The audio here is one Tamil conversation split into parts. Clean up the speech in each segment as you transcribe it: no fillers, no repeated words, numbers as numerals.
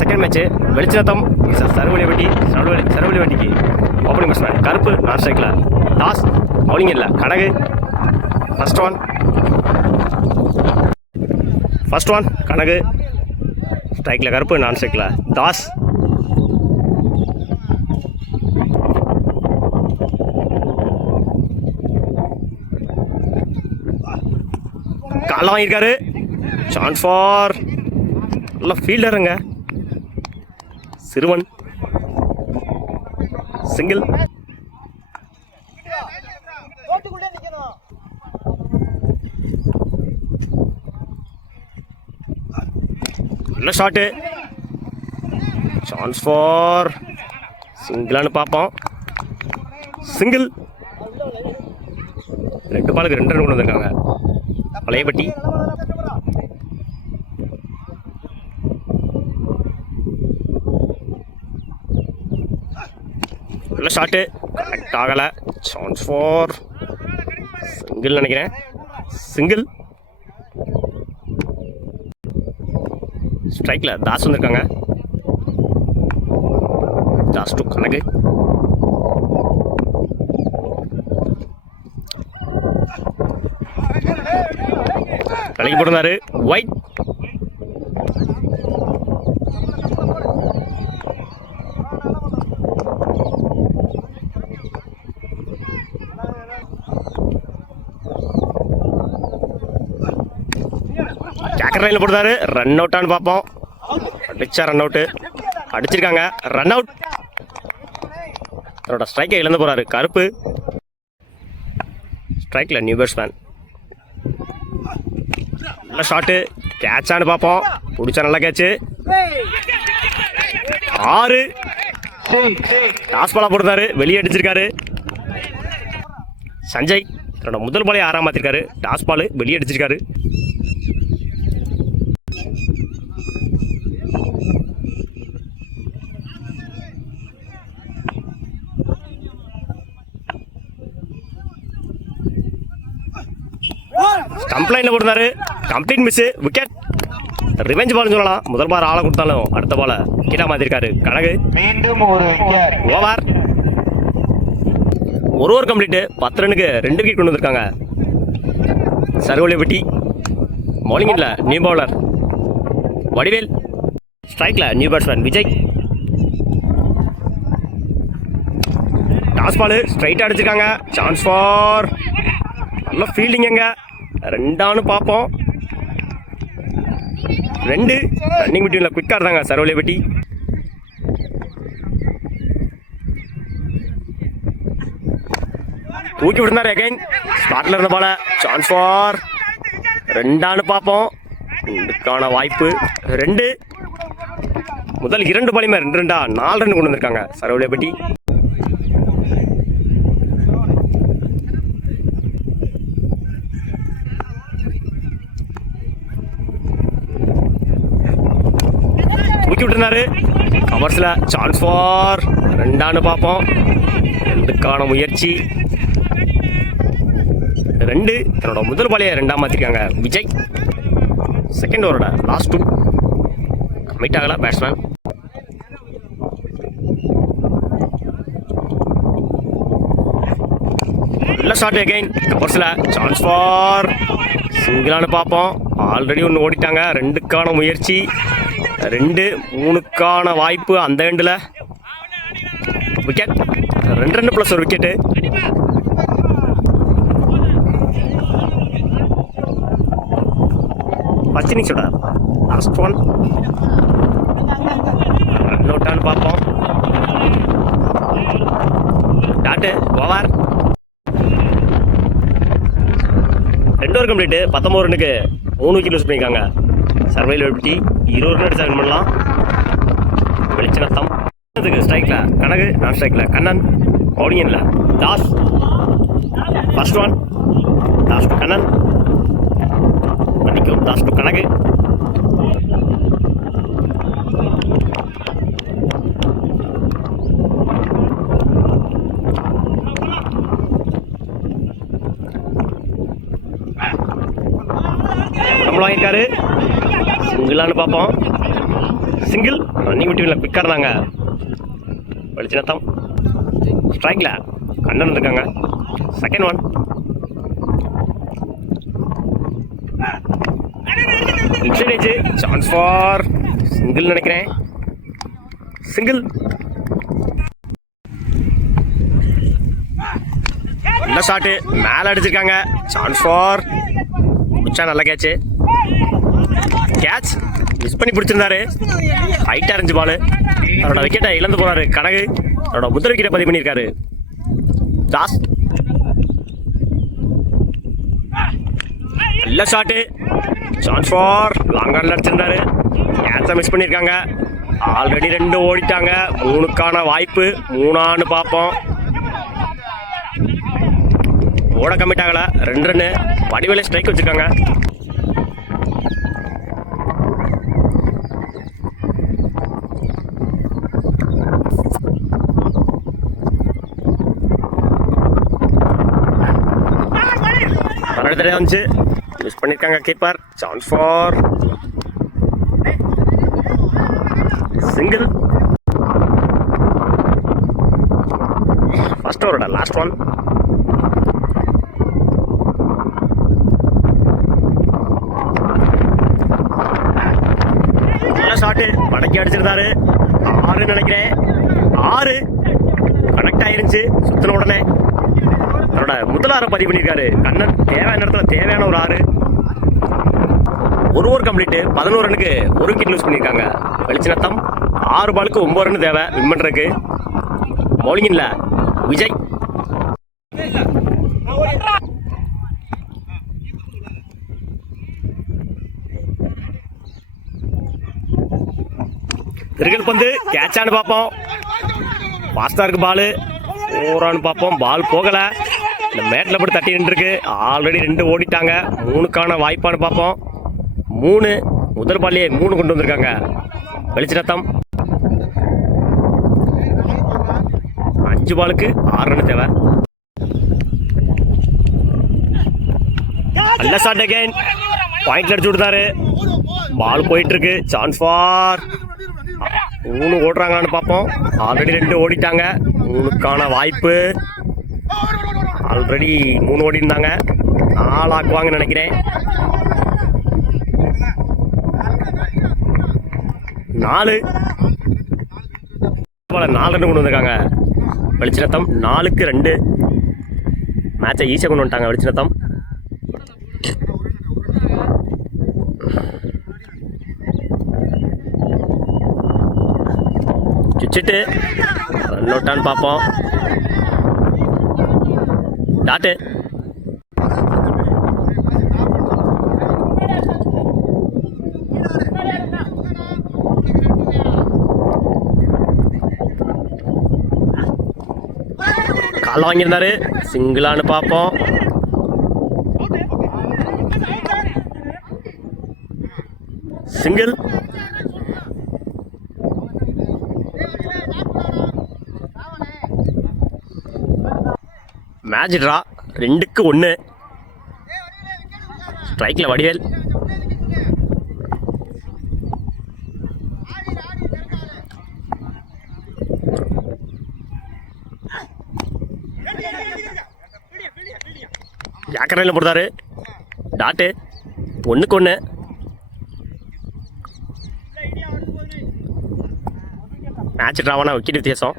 செகண்ட் மேட்ச் வெளிச்சநத்தம் சரவெளி வண்டி சரவெளி வண்டிக்கு ஓப்பனிங் பேட்ஸ்மேன் கருப்பு நான் ஸ்ட்ரைக்கில் டாஸ் பவுலிங் இல்லை கனகு ஃபர்ஸ்ட் ஒன் கனகு ஸ்ட்ரைக்கில் கருப்பு நான் ஸ்ட்ரைக்கில் தாஸ் காலைல வாங்கியிருக்காரு சான்ஸ் ஃபார் நல்ல ஃபீல்டருங்க சிறுவன் சிங்கிள் நல்ல ஷாட்டு சான்ஸ் ஃபார் சிங்கிளானு பார்ப்போம் சிங்கிள் 2 பாலுக்கு 2 ரன் கொண்டு வந்திருக்காங்க பழையப்பட்டி நல்ல ஷாட்டு கனெக்ட் ஆகலை சான்ஸ் ஃபார் சிங்கிள் நினைக்கிறேன் சிங்கிள் ஸ்ட்ரைக்கில் தாஸ் வந்திருக்காங்க தாஸ் டு கனகு கலைக்கு போட்டிருந்தாரு ஒயிட் கேக்கர் லைனில் போடுறாரு ரன் அவுட்டான்னு பார்ப்போம் அடிச்சா ரன் அவுட்டு அடிச்சிருக்காங்க ரன் அவுட் அவரோட ஸ்ட்ரைக்கை இழந்து போகிறாரு கருப்பு ஸ்ட்ரைக்கில் நியூ பேட்ஸ்மேன் நல்ல ஷாட்டு கேட்சான்னு பார்ப்போம் பிடிச்சா நல்ல கேட்சு 6 டாஸ் பாலா போடுறாரு வெளியே அடிச்சிருக்காரு சஞ்சய் தன்னோட முதல் பாலையை 6ஆம் மாற்றிருக்காரு டாஸ் பால் வெளியே அடிச்சிருக்காரு ஸ்டம்ப் லைனில் போடுறாரு கம்ப்ளீட் மிஸ் விக்கெட் ரிவெஞ்ச் பால்னு சொல்லலாம் முதல் பால் ஆளை கொடுத்தாலும் அடுத்த பாலை விக்கெட்டாக மாற்றிருக்காரு கனகு ஓவர் ஒரு கம்ப்ளீட்டு 10 ரன்னுக்கு 2 விக்கெட் கொண்டு வந்திருக்காங்க சரவெளி பவுலிங் இல்லை நியூ பவுலர் வடிவேல் ஸ்ட்ரைக்கில் new batsman Vijay toss ball ஸ்ட்ரைட்டாக அடிச்சிருக்காங்க சான்ஸ் ஃபார் நல்ல ஃபீல்டிங் எங்க 2 பார்ப்போம் 2 ரன்னிங் பிட்வீனில் குயிக்காக இருந்தாங்க சரவெளி பெட்டி தூக்கி விட்டுருந்தாரு அகைன் ஸ்பாட்டில் இருந்த பால சான்ஸ் ஃபார் 2 பார்ப்போம் 2க்கான வாய்ப்பு 2 முதல் 2 பாலையுமே 2 4 ரன் கொண்டு வந்திருக்காங்க சரவெளி பெட்டி தூக்கி விட்டுருந்தாரு கவர்ஸில் சான்ஸ் ஃபார் 2 பார்ப்போம் 2க்கான முயற்சி 2 தன்னோட முதல் பாலையை 2 மாற்றிருக்காங்க விஜய் செகண்ட் ஓவரோட லாஸ்ட் 2 கமிட் ஆகல பேட்ஸ்மேன் நல்ல ஷாட் அகைன் கவர்ஸில் சான்ஸ் ஃபார் சிங்கிளானு பார்ப்போம் ஆல்ரெடி ஒன்று ஓடிட்டாங்க 2க்கான முயற்சி 2 3க்கான வாய்ப்பு அந்த எண்டில் விக்கெட் 2 ரன் ப்ளஸ் ஒரு விக்கெட்டு ஃபர்ஸ்ட் இன்னிங்ஸோட லாஸ்ட் ஒன் ரன் அவுட்டான்னு பார்ப்போம் டாட்டு ஓவர் 2 கம்ப்ளீட்டு 19 ரன்னுக்கு 3 விக்கெட் லூஸ் பண்ணியிருக்காங்க சர்வைல் வெட்டி 20 ரன் அடிச்சு வின் பண்ணலாம் வெளிச்சநத்தம் ஸ்ட்ரைக்கில் கனகு நான் ஸ்ட்ரைக்கில் கண்ணன் பவுலிங் இல்லை Das first one Das to Kannan மன்னிக்கும் தாஸ் டு கனகு வாங்கியிருக்காரு சிங்கிளான்னு பார்ப்போம். சிங்கிள் ரன்னிங் விட்டு குவிக்காக இருந்தாங்க. வெளிச்சநத்தம் ஸ்ட்ரைக்கில் கண்ணன் இருக்காங்க. Second one inside chance for single நினைக்கிறேன். சிங்கிள் நல்ல ஷாட்டு மேலே அடிச்சிருக்காங்க. சான்ஸ் ஃபார் முடிச்சா நல்ல கேட்சு. கேட்ச் மிஸ் பண்ணி பிடிச்சிருந்தாரு. ஹைட்டாக இருந்துச்சு பால். அவரோட விக்கெட்டை இழந்து போறாரு கனகு. அவரோட முதல் விக்கெட்டை பதிவு பண்ணியிருக்காரு. தாஸ் நல்ல ஷாட்டு சான்ஸ் ஃபார் லாங் ஆன்ல அடிச்சிருந்தாரு. கேட்சை மிஸ் பண்ணியிருக்காங்க. ஆல்ரெடி 2 ஓடிட்டாங்க. 3க்கான வாய்ப்பு. 3ஆன்னு பார்ப்போம். ஓட கமிட் ஆகல. 2 ரன்னு. வடிவேலே ஸ்ட்ரைக் வச்சிருக்காங்க. மறுபடியும் வந்துச்சு. மிஸ் பண்ணியிருக்காங்க keeper. Chance for single. First ஓவரோட லாஸ்ட் ஒன். நல்ல ஷாட்டு மடக்கி அடிச்சிருந்தாரு. 6 நினைக்கிறேன். 6 கனெக்ட் ஆயிருந்துச்சு. சுத்தின உடனே அவரோட முதல் 6 பதிவு பண்ணியிருக்காரு கண்ணன். தேவையான இடத்துல தேவையான ஒரு 6. ஒரு ஓவர் கம்ப்ளீட்டு 11 ரன்னுக்கு 1 விக்கெட் லூஸ் பண்ணியிருக்காங்க. வெளிச்சநத்தம் 6 பாலுக்கு 9 ரன் தேவை வின் பண்ணுறதுக்கு. பவுலிங் இல்லை விஜய். திருகல் பந்து கேட்சான்னு பார்ப்போம். ஃபாஸ்டாக இருக்கு பாலு. ஓவரான்னு பார்ப்போம். பால் போகலை. இந்த மேட்டில் போட்டு தட்டி நின்றுருக்கு. ஆல்ரெடி 2 ஓடிட்டாங்க. 3க்கான வாய்ப்பான்னு பார்ப்போம். 3 முதல் பால்லையே 3 கொண்டு வந்திருக்காங்க. வெளிச்சநத்தம் 5 பாலுக்கு 6 ரன் தேவை. நல்ல ஷாட் அகைன். பாயிண்ட்ல அடிச்சு விடுதாரு. பால் போயிட்டு இருக்கு. சான்ஸ் ஃபார் 3 ஓடுறாங்களான்னு பார்ப்போம். ஆல்ரெடி 2 ஓடிட்டாங்க. 3க்கான வாய்ப்பு. ஆல்ரெடி 3 ஓடி இருந்தாங்க. 4 ஆக்குவாங்கன்னு நினைக்கிறேன். 4 ரன் கொண்டு வந்திருக்காங்க. வெளிச்சநத்தம் 4க்கு 2. மேட்சை ஈஸியாக கொண்டு வந்துட்டாங்க வெளிச்சநத்தம். சுச்சிட்டு ரன் அவுட்டான்னு பார்ப்போம். டாட்டு கால் வாங்கியிருந்தாரு. சிங்கிளான்னு பார்ப்போம். சிங்கிள். மேட்ச் ட்ரா 2க்கு 1. ஸ்ட்ரைக்கில் வடிவேல். ஜாக்கரையில் போடுறாரு. டாட்டு 1க்கு 1. மேட்ச் ட்ராவான விக்கெட் வித்தியாசம்.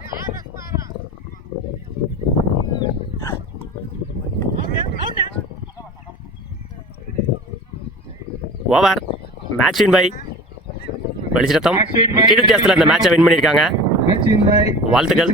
ஓவர். மேட்ச் வின் பை வெளிச்சநத்தம். விக்கெட் வித்தியாசத்தில் அந்த மேட்சை வின் பண்ணியிருக்காங்க. வாழ்த்துக்கள்.